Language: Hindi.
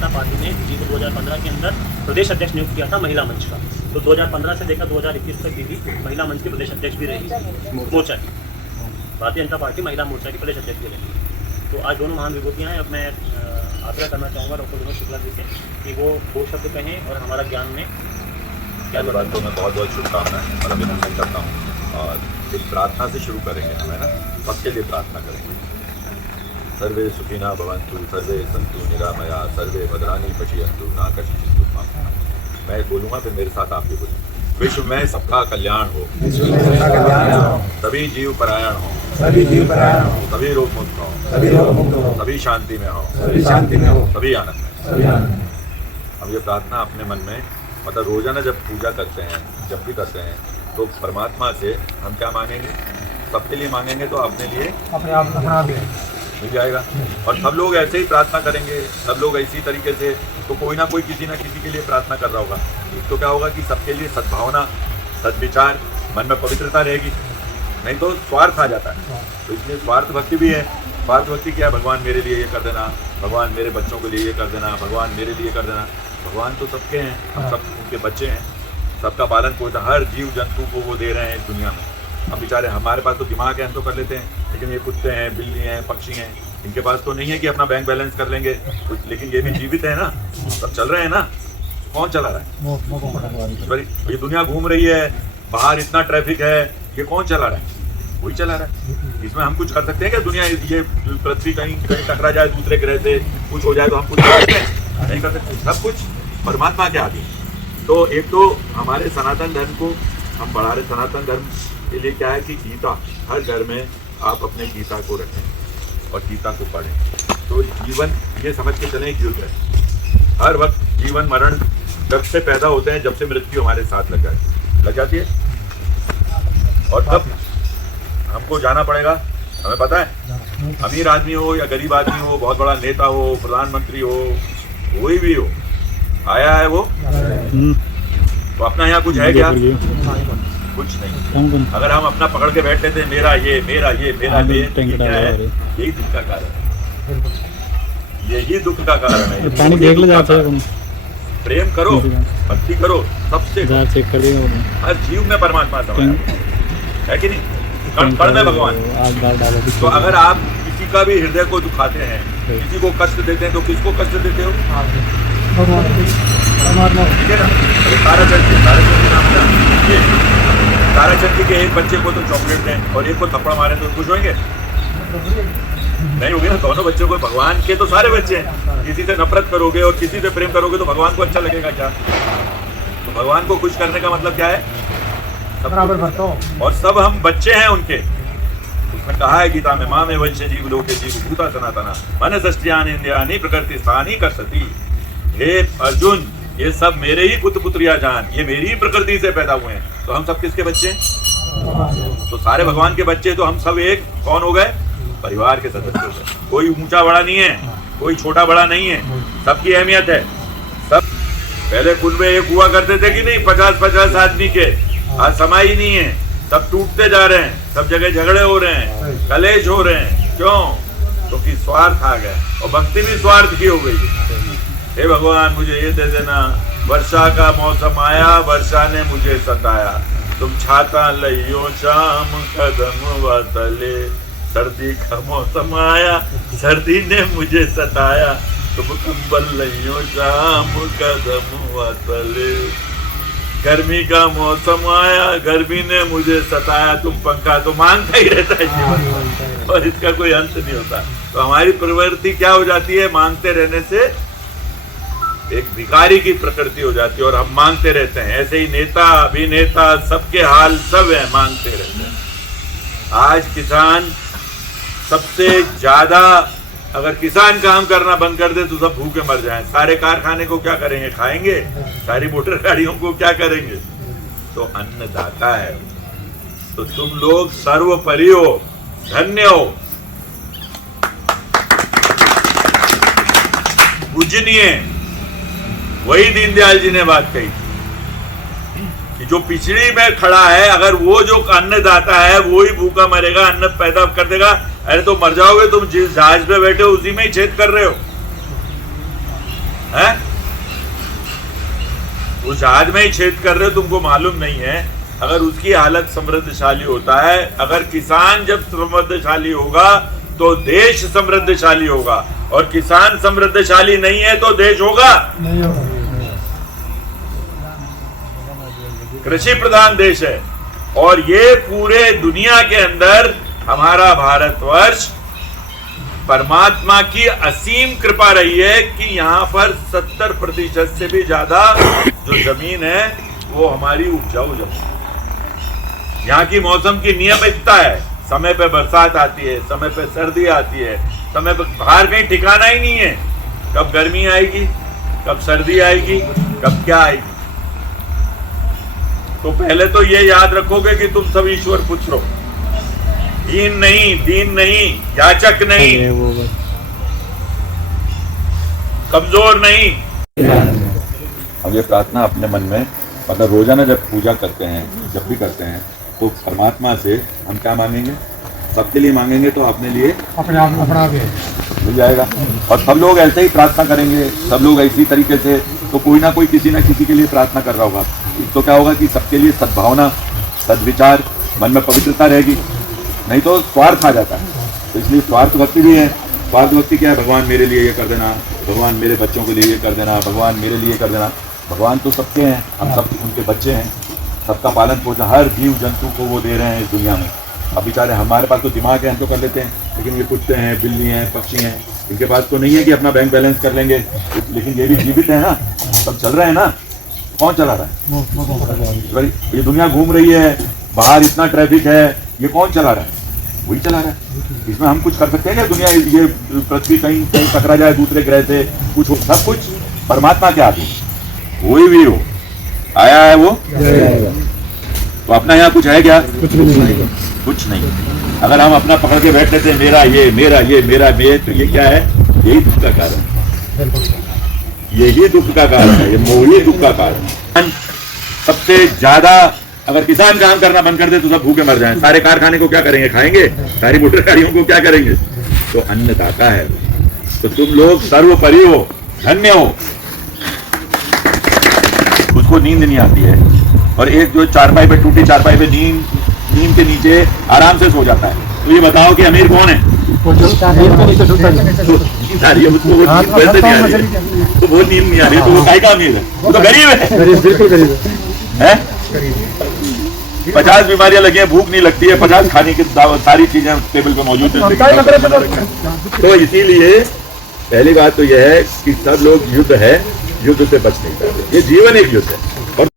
जनता पार्टी ने जी को 2015 के अंदर प्रदेश अध्यक्ष नियुक्त किया था महिला मंच का। तो 2015 से लेकर 2021 तक दीदी महिला मंच की प्रदेश अध्यक्ष भी रही, मोर्चा की, भारतीय जनता पार्टी महिला मोर्चा की प्रदेश अध्यक्ष भी रही। तो आज दोनों महान विभूतियाँ हैं। अब मैं आग्रह करना चाहूँगा डॉक्टर विनोद शुक्ला जी से कि वो दो शब्द कहें और हमारा ज्ञान में क्या बात। तो मैं बहुत बहुत शुभकामनाएं और अभिनंदन करता हूँ। और एक प्रार्थना से शुरू करेंगे, हमें ना सबके लिए प्रार्थना करेंगे। सर्वे सुखिना भवन्तु, सर्वे सन्तु निरामया, सर्वे भद्राणि पश्यन्तु मा कश्चित् दुःखम्। मैं बोलूँगा फिर मेरे साथ आप भी बोलें। विश्व में सबका कल्याण हो, सभी जीव परायण हो, सभी रोग मुक्त हो, सभी शांति में हो, सभी आनंद में। हम ये प्रार्थना अपने मन में, मतलब रोजाना जब पूजा करते हैं, जब भी करते हैं, तो परमात्मा से हम क्या मांगेंगे? सबके लिए मांगेंगे तो अपने लिए अपने आप अपना भी मिल जाएगा। और सब लोग ऐसे ही प्रार्थना करेंगे, सब लोग इसी तरीके से, तो कोई ना कोई किसी ना किसी के लिए प्रार्थना कर रहा होगा। तो क्या होगा कि सबके लिए सद्भावना, सद्विचार, मन में पवित्रता रहेगी, नहीं तो स्वार्थ आ जाता है। तो इसलिए स्वार्थ भक्ति भी है। स्वार्थ भक्ति क्या है? भगवान मेरे लिए ये कर देना, भगवान मेरे बच्चों के लिए ये कर देना, भगवान मेरे लिए कर देना। भगवान तो सबके हैं, हम सब उनके बच्चे हैं, सबका पालन पोषण हर जीव जंतु को वो दे रहे हैं इस दुनिया में। अब बेचारे हमारे पास तो दिमाग है, हम तो कर लेते हैं, लेकिन ये कुत्ते हैं, बिल्ली हैं, पक्षी हैं, इनके पास तो नहीं है कि अपना बैंक बैलेंस कर लेंगे कुछ, लेकिन ये भी जीवित है ना, सब चल रहे हैं ना। कौन चला रहा है? ये दुनिया घूम रही है, बाहर इतना ट्रैफिक है, ये कौन चला रहा है? वही चला रहा है। इसमें हम कुछ कर सकते हैं क्या? दुनिया ये पृथ्वी कहीं टकरा जाए दूसरे ग्रह से, कुछ हो जाए तो हम कुछ कर सकते हैं? नहीं कर सकते। सब कुछ परमात्मा के आगे। तो एक तो हमारे सनातन धर्म को हम बढ़ा रहे। सनातन धर्म के लिए क्या है कि गीता, हर घर में आप अपने गीता को रखें और गीता को पढ़ें। तो जीवन ये समझ के चलें एक युद्ध है। हर वक्त जीवन मरण जब से पैदा होते हैं, जब से मृत्यु हमारे साथ लग जाती है, और तब हमको जाना पड़ेगा। हमें पता है, अमीर आदमी हो या गरीब आदमी हो, बहुत बड़ा नेता हो, प्रधानमंत्री हो, कोई भी हो, आया है वो, तो अपना यहाँ कुछ है क्या? कुछ नहीं। अगर हम अपना पकड़ के बैठते थे, मेरा ये, मेरा ये, मेरा ये, क्या है? यही दुख का कारण है, यही दुख का कारण है। पानी देख ले जाते हैं। प्रेम करो, भक्ति करो, सबसे हर जीव में परमात्मा समाया है कि नहीं? कण कण में भगवान। तो अगर आप किसी का भी हृदय को दुखाते हैं, किसी को कष्ट देते हैं, तो किसको कष्ट देते हो? ठीक है ना? ताराचंद के एक बच्चे को तो चॉकलेट दें और एक को थप्पड़ मारे तो खुश होंगे? नहीं होगे ना। दोनों बच्चों को, भगवान के तो सारे बच्चे हैं। किसी से नफरत करोगे और किसी से प्रेम करोगे तो भगवान को अच्छा लगेगा क्या? तो भगवान को खुश करने का मतलब क्या है? और सब हम बच्चे हैं उनके। उसमें कहा है गीता में, माँ में वंश जीव लोके जीव भूता सनातना मन सृष्टियानि इंद्रियाणि प्रकृति स्थानी करसति। हे अर्जुन, ये सब मेरे ही पुत्र पुत्रिया जान, ये मेरी ही प्रकृति से पैदा हुए हैं। तो हम सब किसके बच्चे हैं? तो सारे भगवान के बच्चे। तो हम सब एक कौन हो गए? परिवार के सदस्य हो गए। कोई ऊंचा बड़ा नहीं है, कोई छोटा बड़ा नहीं है, सबकी अहमियत है। सब पहले कुल में एक हुआ करते थे कि नहीं, 50-50 आदमी के। आज समय ही नहीं है, सब टूटते जा रहे हैं, सब जगह झगड़े हो रहे हैं, कलेश हो रहे हैं। क्यों? क्योंकि स्वार्थ आ गया और भक्ति भी स्वार्थ की हो गई है। हे भगवान, मुझे ये दे देना। वर्षा का मौसम आया, वर्षा ने मुझे सताया, तुम छाता लियो शाम कदम वतले। सर्दी का मौसम आया, सर्दी ने मुझे सताया, तुम कंबल लियो शाम कदम वतले। गर्मी का मौसम आया, गर्मी ने मुझे सताया, तुम पंखा। तो मांगता ही रहता है जीवन, और इसका कोई अंत नहीं होता। तो हमारी प्रवृत्ति क्या हो जाती है? मांगते रहने से एक भिखारी की प्रकृति हो जाती है, और हम मांगते रहते हैं। ऐसे ही नेता, अभिनेता, सबके हाल सब है, मांगते रहते हैं। आज किसान सबसे ज्यादा, अगर किसान काम करना बंद कर दे तो सब भूखे मर जाएं। सारे कारखाने को क्या करेंगे? खाएंगे। सारी मोटर गाड़ियों को क्या करेंगे? तो अन्नदाता है। तो तुम लोग सर्वोपरि हो, धन्य हो, पूजनीय। वही दीनदयाल जी ने बात कही कि जो पिछड़ी में खड़ा है, अगर वो जो अन्नदाता है वो ही भूखा मरेगा, अन्न पैदा कर देगा, अरे तो मर जाओगे तुम। जिस जहाज पे बैठे हो उसी में ही छेद कर रहे हो। हैं? उस जहाज में ही छेद कर रहे हो, तुमको मालूम नहीं है। अगर उसकी हालत समृद्धशाली होता है, अगर किसान जब समृद्धशाली होगा तो देश समृद्धशाली होगा, और किसान समृद्धशाली नहीं है तो देश होगा? नहीं होगा। कृषि प्रधान देश है, और ये पूरे दुनिया के अंदर हमारा भारतवर्ष परमात्मा की असीम कृपा रही है कि यहाँ पर 70% से भी ज्यादा जो जमीन है वो हमारी उपजाऊ जमीन। यहाँ की मौसम की नियमितता है, समय पे बरसात आती है, समय पे सर्दी आती है, समय पे बाहर कहीं ठिकाना ही नहीं है, कब गर्मी आएगी, कब सर्दी आएगी, कब क्या आएगी। तो पहले तो ये याद रखोगे कि तुम सब ईश्वर पुत्र हो, दीन नहीं, याचक नहीं, कमजोर नहीं। अब ये प्रार्थना अपने मन में, मतलब रोजाना जब पूजा करते हैं, जब भी करते हैं, तो परमात्मा से हम क्या मांगेंगे? सबके लिए मांगेंगे तो अपने लिए अपने आप अपना भी मिल जाएगा। और सब लोग ऐसे ही प्रार्थना करेंगे, सब लोग इसी तरीके से, तो कोई ना कोई किसी ना किसी के लिए प्रार्थना कर रहा होगा। तो क्या होगा कि सबके लिए सद्भावना, सद्विचार, मन में पवित्रता रहेगी, नहीं तो स्वार्थ आ जाता है। तो इसलिए स्वार्थ भक्ति भी है। स्वार्थ भक्ति क्या है? भगवान मेरे लिए ये कर देना, भगवान मेरे बच्चों के लिए ये कर देना, भगवान मेरे लिए कर देना। भगवान तो सबके हैं, हम सब उनके बच्चे हैं, सबका पालन पोषण हर जीव जंतु को वो दे रहे हैं इस दुनिया में। अब बेचारे हमारे पास तो दिमाग है, हम तो कर लेते हैं, लेकिन ये कुत्ते हैं, बिल्ली हैं, पक्षी हैं, इनके पास तो नहीं है कि अपना बैंक बैलेंस कर लेंगे, लेकिन ये भी जीवित है ना, सब चल रहे हैं ना। कौन चला रहा है? ये दुनिया घूम रही है, बाहर इतना ट्रैफिक है, ये कौन चला रहा है? वही चला रहा है। इसमें हम कुछ कर सकते हैं क्या? दुनिया ये पृथ्वी कहीं कहीं टकरा जाए दूसरे ग्रह से, कुछ हो, सब कुछ परमात्मा के हाथ में, कोई भी हो आया है वो। तो अपना यहाँ कुछ है क्या? कुछ भी नहीं। कुछ नहीं। अगर हम अपना पकड़ के बैठ लेते हैं, मेरा ये मेरा ये मेरा ये, तो ये क्या है? यही दुख का कारण है, यही दुख का कारण है, ये मोह ही दुख का कारण है। सबसे ज्यादा अगर किसान काम करना बंद कर दे तो सब भूखे मर जाएं। सारे कारखाने को क्या करेंगे? खाएंगे। सारी मोटर गाड़ियों को क्या करेंगे? तो अन्नदाता है। तो तुम लोग सर्वोपरि हो, धन्य हो। उसको नींद नहीं आती है, और एक जो चारपाई पे, टूटी चारपाई पे नींद के नीचे आराम से सो जाता है। तो ये बताओ कि अमीर कौन है? वो जो नींद के नीचे छूट उसको वो नींद वैसे नहीं आ रही है, तो वो नींद नहीं आ रही है, तो वो काय का अमीर है? वो तो गरीब है। बिल्कुल गरीब है। 50 बीमारियां लगी हैं, भूख नहीं लगती है, 50 खाने की सारी चीजें टेबल पे मौजूद है। तो इसीलिए पहली बात तो यह है कि सब लोग युद्ध है, युद्ध से बच नहीं पाते। ये जीवन एक युद्ध है।